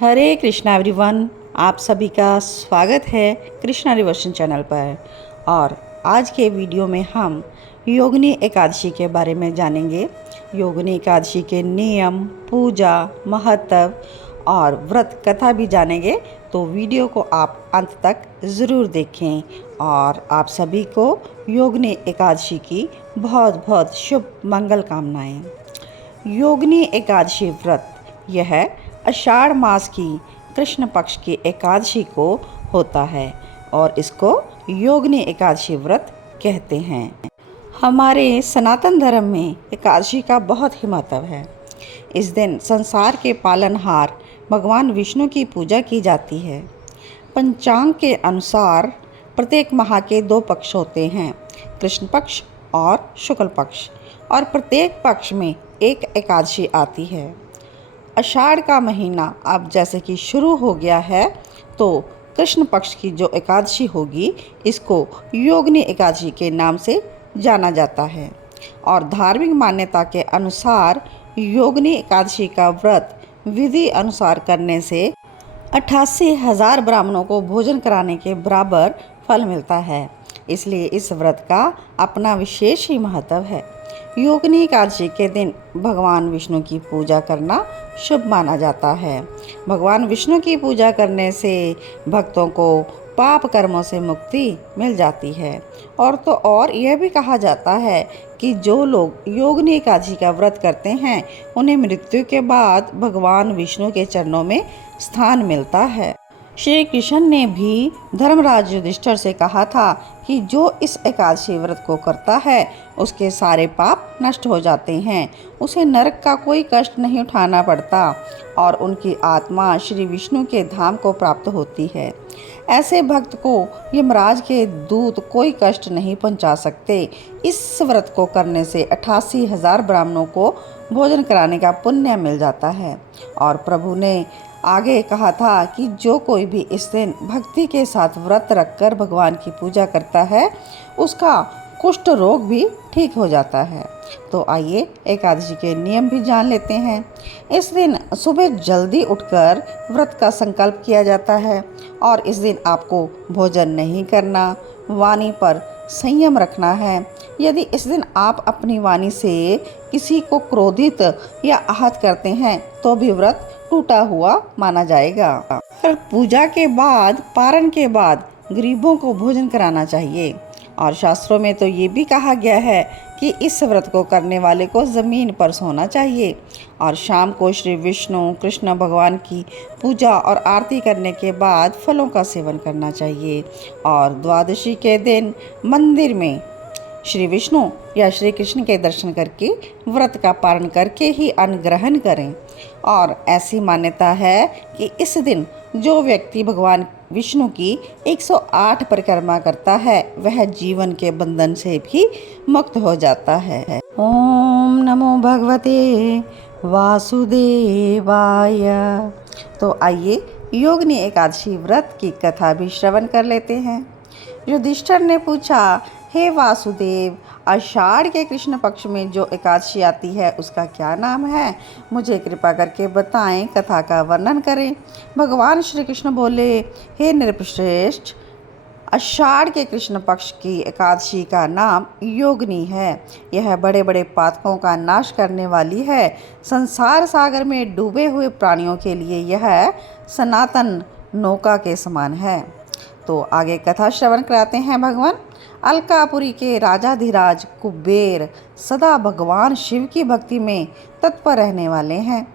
हरे Krishna everyone, आप सभी का स्वागत है कृष्णा डिवोशन चैनल पर। और आज के वीडियो में हम योगिनी एकादशी के बारे में जानेंगे। योगिनी एकादशी के नियम, पूजा, महत्व और व्रत कथा भी जानेंगे। तो वीडियो को आप अंत तक ज़रूर देखें। और आप सभी को योगिनी एकादशी की बहुत बहुत शुभ मंगल कामनाएं। योगिनी एकादशी व्रत यह आषाढ़ मास की कृष्ण पक्ष की एकादशी को होता है और इसको योगिनी एकादशी व्रत कहते हैं। हमारे सनातन धर्म में एकादशी का बहुत ही महत्व है। इस दिन संसार के पालनहार भगवान विष्णु की पूजा की जाती है। पंचांग के अनुसार प्रत्येक माह के 2 पक्ष होते हैं, कृष्ण पक्ष और शुक्ल पक्ष, और प्रत्येक पक्ष में एक एकादशी आती है। आषाढ़ का महीना अब जैसे कि शुरू हो गया है, तो कृष्ण पक्ष की जो एकादशी होगी इसको योगिनी एकादशी के नाम से जाना जाता है। और धार्मिक मान्यता के अनुसार योगिनी एकादशी का व्रत विधि अनुसार करने से 88,000 ब्राह्मणों को भोजन कराने के बराबर फल मिलता है। इसलिए इस व्रत का अपना विशेष ही महत्व है। योगिनी एकादशी के दिन भगवान विष्णु की पूजा करना शुभ माना जाता है। भगवान विष्णु की पूजा करने से भक्तों को पाप कर्मों से मुक्ति मिल जाती है। और यह भी कहा जाता है कि जो लोग योगिनी एकादशी का व्रत करते हैं उन्हें मृत्यु के बाद भगवान विष्णु के चरणों में स्थान मिलता है। श्री कृष्ण ने भी धर्मराज युधिष्ठिर से कहा था कि जो इस एकादशी व्रत को करता है उसके सारे पाप नष्ट हो जाते हैं, उसे नरक का कोई कष्ट नहीं उठाना पड़ता और उनकी आत्मा श्री विष्णु के धाम को प्राप्त होती है। ऐसे भक्त को यमराज के दूत कोई कष्ट नहीं पहुंचा सकते। इस व्रत को करने से 88,000 ब्राह्मणों को भोजन कराने का पुण्य मिल जाता है। और प्रभु ने आगे कहा था कि जो कोई भी इस दिन भक्ति के साथ व्रत रखकर भगवान की पूजा करता है उसका कुष्ठ रोग भी ठीक हो जाता है। तो आइए एकादशी के नियम भी जान लेते हैं। इस दिन सुबह जल्दी उठकर व्रत का संकल्प किया जाता है और इस दिन आपको भोजन नहीं करना, वाणी पर संयम रखना है। यदि इस दिन आप अपनी वाणी से किसी को क्रोधित या आहत करते हैं तो भी व्रत टूटा हुआ माना जाएगा। और पूजा के बाद, पारण के बाद गरीबों को भोजन कराना चाहिए। और शास्त्रों में तो ये भी कहा गया है कि इस व्रत को करने वाले को ज़मीन पर सोना चाहिए। और शाम को श्री विष्णु कृष्ण भगवान की पूजा और आरती करने के बाद फलों का सेवन करना चाहिए। और द्वादशी के दिन मंदिर में श्री विष्णु या श्री कृष्ण के दर्शन करके व्रत का पारण करके ही अन्न ग्रहण करें। और ऐसी मान्यता है कि इस दिन जो व्यक्ति भगवान विष्णु की 108 परिक्रमा करता है वह जीवन के बंधन से भी मुक्त हो जाता है। ओम नमो भगवते वासुदेवाय। तो आइए योगिनी एकादशी व्रत की कथा भी श्रवण कर लेते हैं। युधिष्ठिर ने पूछा, हे वासुदेव, आषाढ़ के कृष्ण पक्ष में जो एकादशी आती है उसका क्या नाम है? मुझे कृपा करके बताएं, कथा का वर्णन करें। भगवान श्री कृष्ण बोले, हे नृपश्रेष्ठ, आषाढ़ के कृष्ण पक्ष की एकादशी का नाम योगिनी है। यह बड़े बड़े पातकों का नाश करने वाली है। संसार सागर में डूबे हुए प्राणियों के लिए यह सनातन नौका के समान है। तो आगे कथा श्रवण कराते हैं। भगवान अलकापुरी के राजाधिराज कुबेर सदा भगवान शिव की भक्ति में तत्पर रहने वाले हैं।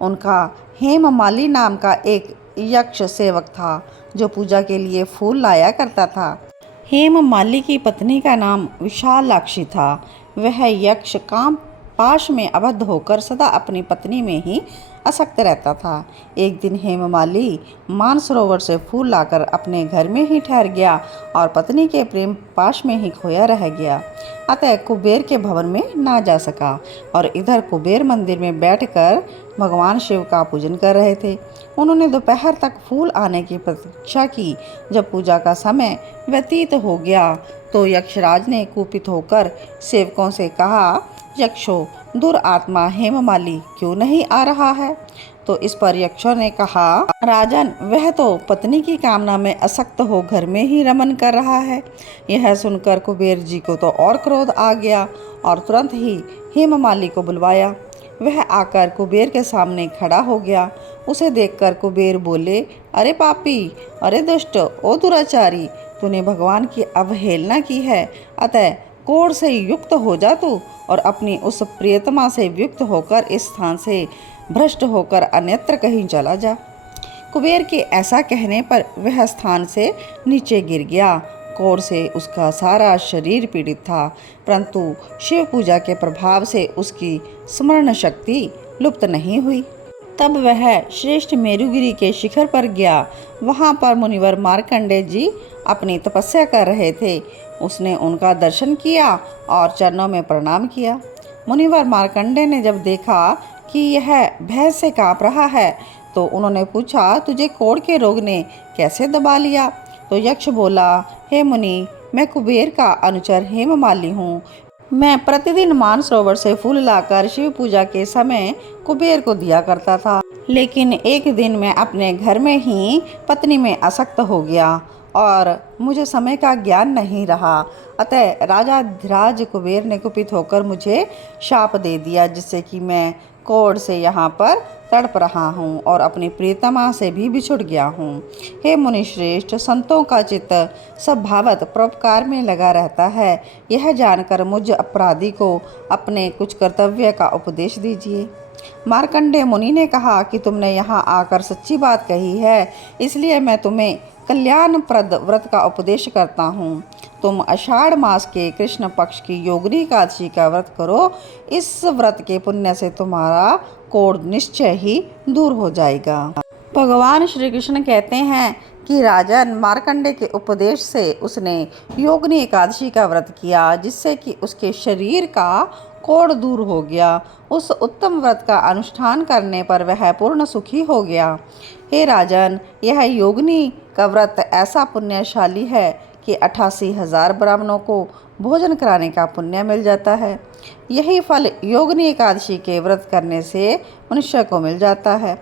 उनका हेममाली नाम का एक यक्ष सेवक था जो पूजा के लिए फूल लाया करता था। हेममाली की पत्नी का नाम विशालाक्षी था। वह यक्ष काम पाश में आबद्ध होकर सदा अपनी पत्नी में ही आसक्त रहता था। एक दिन हेममाली मानसरोवर से फूल लाकर अपने घर में ही ठहर गया और पत्नी के प्रेम पाश में ही खोया रह गया। अतः कुबेर के भवन में ना जा सका और इधर कुबेर मंदिर में बैठकर भगवान शिव का पूजन कर रहे थे। उन्होंने दोपहर तक फूल आने की प्रतीक्षा की। जब पूजा का समय व्यतीत हो गया तो यक्षराज ने कुपित होकर सेवकों से कहा, यक्षो, दुरात्मा हेममाली क्यों नहीं आ रहा है? तो इस पर यक्षों ने कहा, राजन, वह तो पत्नी की कामना में आसक्त हो घर में ही रमन कर रहा है। यह सुनकर कुबेर जी को तो और क्रोध आ गया और तुरंत ही हेममाली को बुलवाया। वह आकर कुबेर के सामने खड़ा हो गया। उसे देखकर कुबेर बोले, अरे पापी, अरे दुष्ट, ओ दुराचारी, तूने भगवान की अवहेलना की है, अतः कोढ़ से युक्त हो जा तू और अपनी उस प्रियतमा से युक्त होकर इस स्थान से भ्रष्ट होकर अन्यत्र कहीं चला जा। कुबेर के ऐसा कहने पर वह स्थान से नीचे गिर गया। कोढ़ से उसका सारा शरीर पीड़ित था, परंतु शिव पूजा के प्रभाव से उसकी स्मरण शक्ति लुप्त नहीं हुई। तब वह श्रेष्ठ मेरुगिरी के शिखर पर गया। वहाँ पर मुनिवर मार्कंडेय जी अपनी तपस्या कर रहे थे। उसने उनका दर्शन किया और चरणों में प्रणाम किया। मुनिवर मार्कंडेय ने जब देखा कि यह भय से काँप रहा है तो उन्होंने पूछा, तुझे कोढ़ के रोग ने कैसे दबा लिया? तो यक्ष बोला, हे मुनि, मैं कुबेर का अनुचर हेममाली हूँ। मैं प्रतिदिन मानसरोवर से फूल लाकर शिव पूजा के समय कुबेर को दिया करता था, लेकिन एक दिन मैं अपने घर में ही पत्नी में आसक्त हो गया और मुझे समय का ज्ञान नहीं रहा। अतः राजा धीराज कुबेर ने कुपित होकर मुझे शाप दे दिया, जिससे कि मैं कोढ़ से यहाँ पर तड़प रहा हूँ और अपनी प्रियतमा से भी बिछुड़ गया हूँ। हे मुनिश्रेष्ठ, संतों का चित्त स्वभावत परोपकार में लगा रहता है। यह जानकर मुझ अपराधी को अपने कुछ कर्तव्य का उपदेश दीजिए। मार्कंडेय मुनि ने कहा कि तुमने यहाँ आकर सच्ची बात कही है, इसलिए मैं तुम्हें कल्याणप्रद व्रत का उपदेश करता हूँ। तुम आषाढ़ मास के कृष्ण पक्ष की योगिनी एकादशी का व्रत करो। इस व्रत के पुण्य से तुम्हारा कोढ़ निश्चय ही दूर हो जाएगा। भगवान श्री कृष्ण कहते हैं कि राजन, मार्कंडेय के उपदेश से उसने योगिनी एकादशी का व्रत किया, जिससे कि उसके शरीर का कोढ़ दूर हो गया। उस उत्तम व्रत का अनुष्ठान करने पर वह पूर्ण सुखी हो गया। हे राजन, यह योगिनी का व्रत ऐसा पुण्यशाली है कि 88,000 ब्राह्मणों को भोजन कराने का पुण्य मिल जाता है। यही फल योगिनी एकादशी के व्रत करने से मनुष्य को मिल जाता है।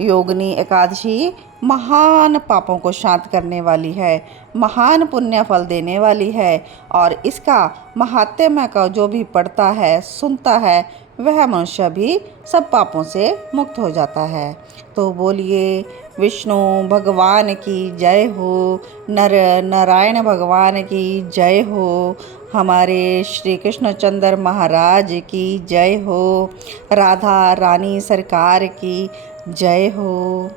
योगिनी एकादशी महान पापों को शांत करने वाली है, महान पुण्य फल देने वाली है और इसका महात्म्य का जो भी पढ़ता है, सुनता है, वह मनुष्य भी सब पापों से मुक्त हो जाता है। तो बोलिए विष्णु भगवान की जय हो, नर नारायण भगवान की जय हो, हमारे श्री कृष्णचंद्र महाराज की जय हो, राधा रानी सरकार की जय हो।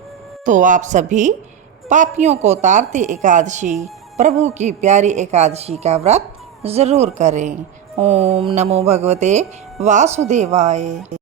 तो आप सभी पापियों को तारती एकादशी, प्रभु की प्यारी एकादशी का व्रत ज़रूर करें। ओम नमो भगवते वासुदेवाय।